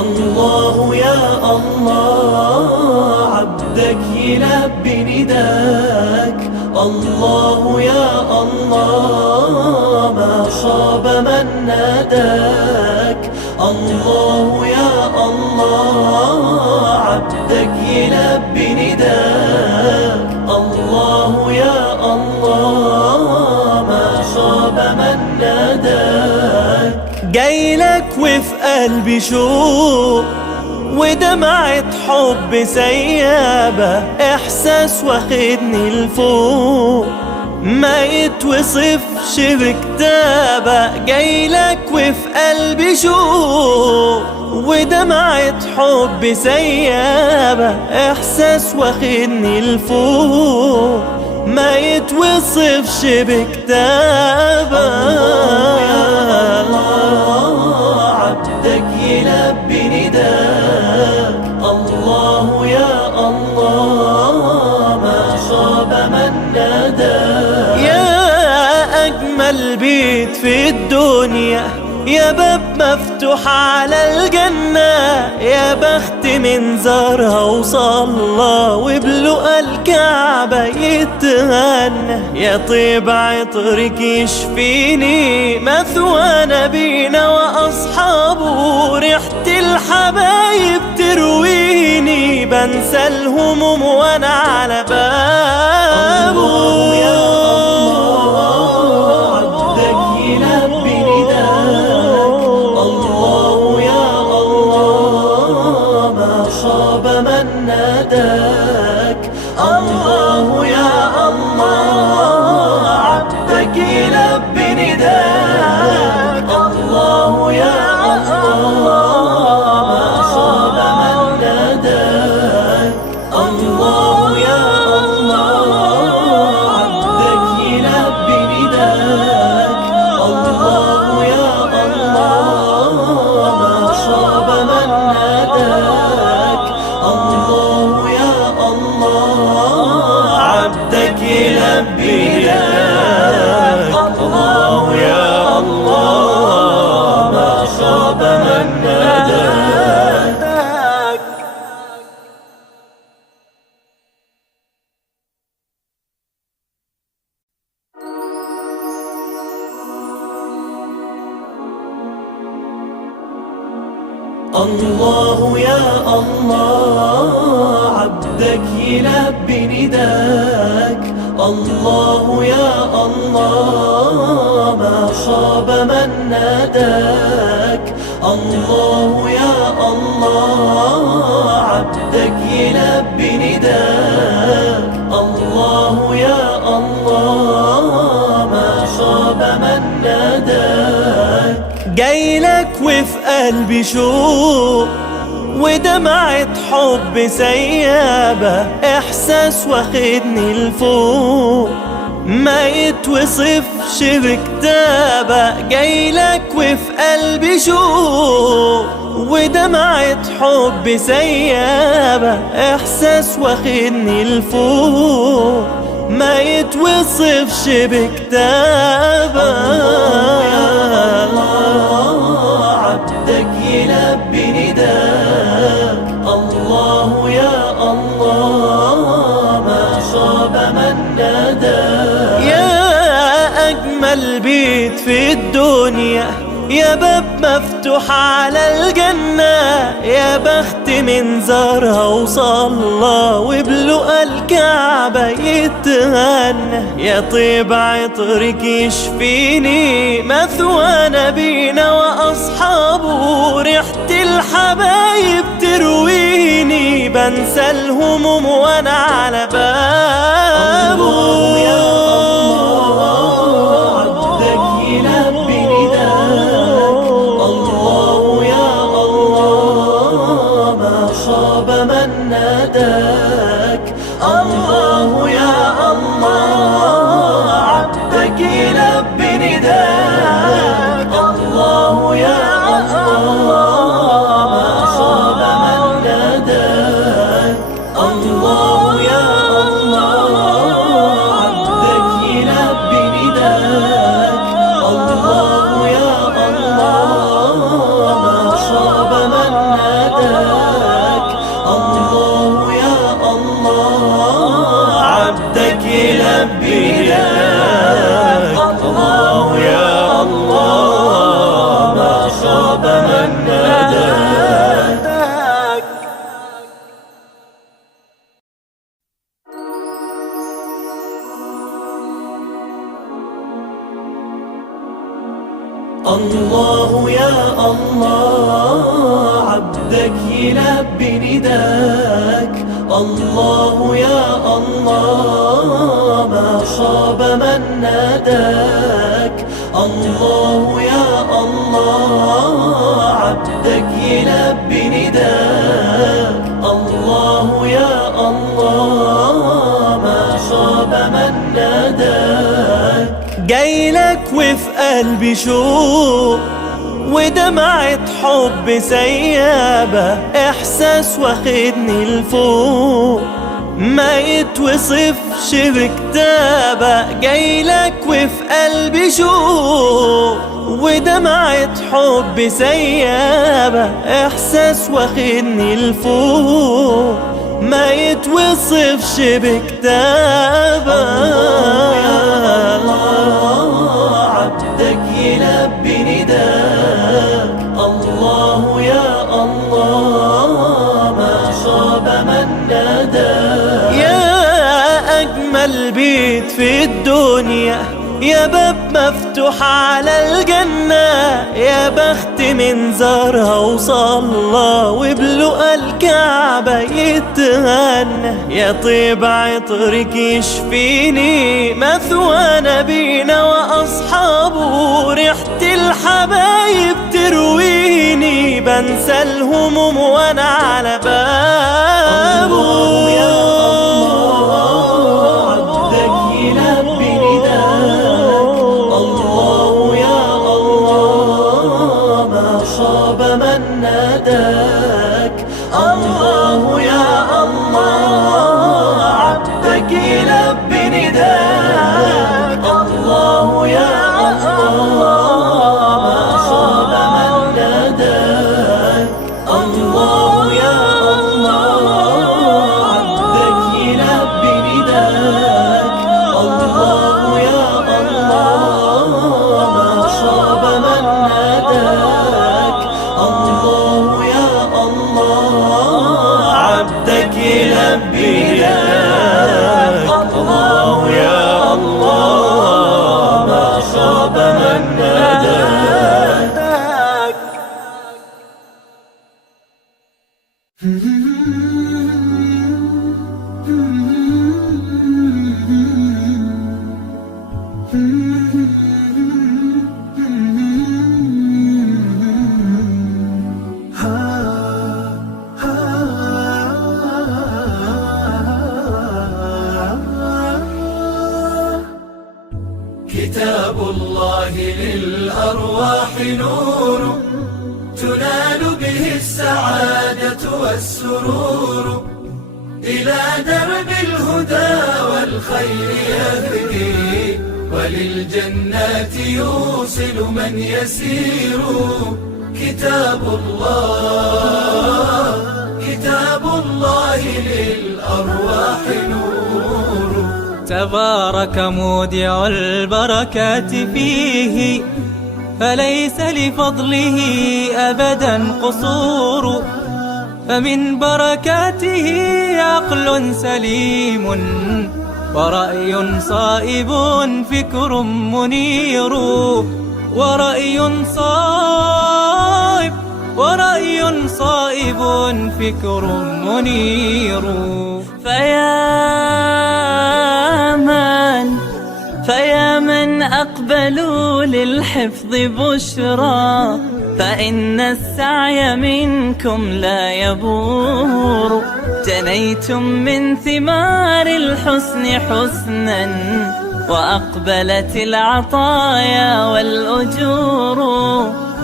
الله يا الله عبدك يلبي نداك. الله يا الله ما خاب من ناداك. الله يا الله عبدك يلبي نداك. الله يا الله ما خاب من ناداك. جايلك وفي قلبي شوق ودمعة حب سيابة، إحساس واخدني لفوق ما يتوصفش بكتابة. جايلك وفي قلبي شوق ودمعة حب سيابة، إحساس واخدني لفوق ما يتوصفش بكتابة. عبدك يلبي نداك. الله يا الله ما خاب من ناداك. يا أجمل بيت في الدنيا، يا باب مفتوح على الجنة، يا بخت من زارها وصلى وبلقى الكعبة يتغنى. يا طيب عطرك يشفيني، مثوى نبينا وأصحابه، ريحة الحبايب ترويني، بنسى الهموم وأنا على بابه. خاب من ناداك. الله يا الله عبدك يلبي نداك. الله يا الله ما خاب من ناداك. الله يا الله عبدك يلبي نداك. الله يا الله ما خاب من ناداك. الله يا الله عبدك يلبي نداك. الله يا الله ما خاب من ناداك. الله يا الله عبدك يلبي نداك. الله يا الله ما خاب من ناداك. الله يا الله عبدك يلبي نداك. الله يا الله ما خاب من ناداك. جايلك وفي قلبي شوق ودمعة حب سيابة، إحساس واخدني لفوق ما يتوصفش بكتابة. جايلك وفي قلبي شوق ودمعة حب سيابة، إحساس واخدني لفوق ما يتوصفش بكتابة. عبدك يلبي نداك. الله يا الله ما خاب من ناداك. يا أجمل بيت في الدنيا، يا باب مفتوح على الجنة، يا بخت من زارها وصلى وبلقى الكعبة يتغنى. يا طيب عطرك يشفيني، مثوى نبينا وأصحابه، ريحة الحبايب ترويني، بنسى الهموم وأنا على بابه. خاب من ناداك. الله يا الله عبدك يلبي نداك. الله يا الله ما خاب من ناداك. الله يا الله عبدك يلبي نداك. الله يا الله ما خاب من ناداك. الله يا الله عبدك يلبي نداك. الله يا الله ما خاب من ناداك. الله يا الله عبدك يلبي نداك. الله يا الله ما خاب من ناداك. جايلك وفي قلبي شوق ودمعة حب سيابة، إحساس واخدني لفوق ما يتوصفش بكتابة. جايلك وفي قلبي شوق ودمعة حب سيابة، إحساس واخدني لفوق ما يتوصفش بكتابة. عبدك يلبي نداك. الله يا الله ما خاب من ناداك. يا أجمل بيت في الدنيا، يا باب مفتوح على الجنة، يا بخت من زارها وصلى وبلقى الكعبة يتهنى. يا طيب عطرك يشفيني مثوى نبينا وأصحابه، ريحة الحبايب ترويني بنسى الهموم وأنا على بابه. من ناداك. الله يا الله عبدك يلبي نداك. الله يا الله ما خاب من ناداك. الله يا الله عبدك يلبي نداك. الله يا الله ما خاب من ناداك. الله يا الله عبدك يلبي نداك. الله يا الله ما خاب من ناداك. كتاب الله للأرواح نور، تنال به السعادة والسرور، إلى درب الهدى والخير يهدي، وللجنات يوصل من يسير. كتاب الله، كتاب الله للأرواح نور. تبارك مودع البركات فيه، فليس لفضله أبدا قصور. فمن بركاته عقل سليم، ورأي صائب فكر منير. ورأي صائب فكر منير. فيا من أقبلوا للحفظ بشرى، فإن السعي منكم لا يبور. جنيتم من ثمار الحسن حسنا، وأقبلت العطايا والأجور.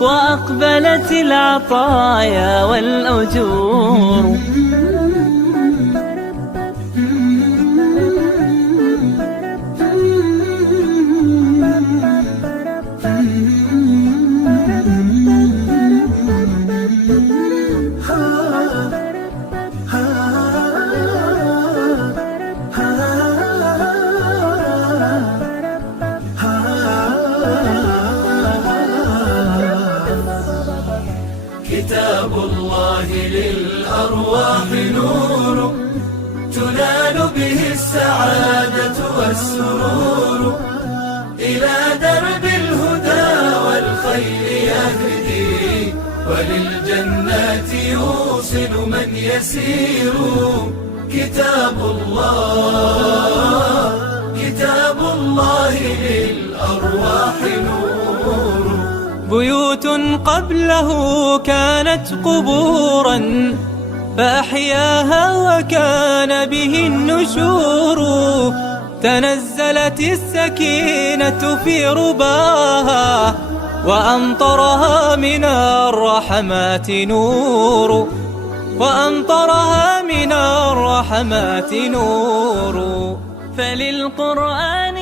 وأقبلت العطايا والأجور. كتاب الله للأرواح نور، تنال به السعادة والسرور، إلى درب الهدى والخير وللجنات يوصل من يسير. كتاب الله للأرواح نور. بيوت قبله كانت قبورا فأحياها وكان به النشور. تنزلت السكينة في رباها وأمطرها من الرحمات نور. وأمطرها من الرحمات نور. فللقرآن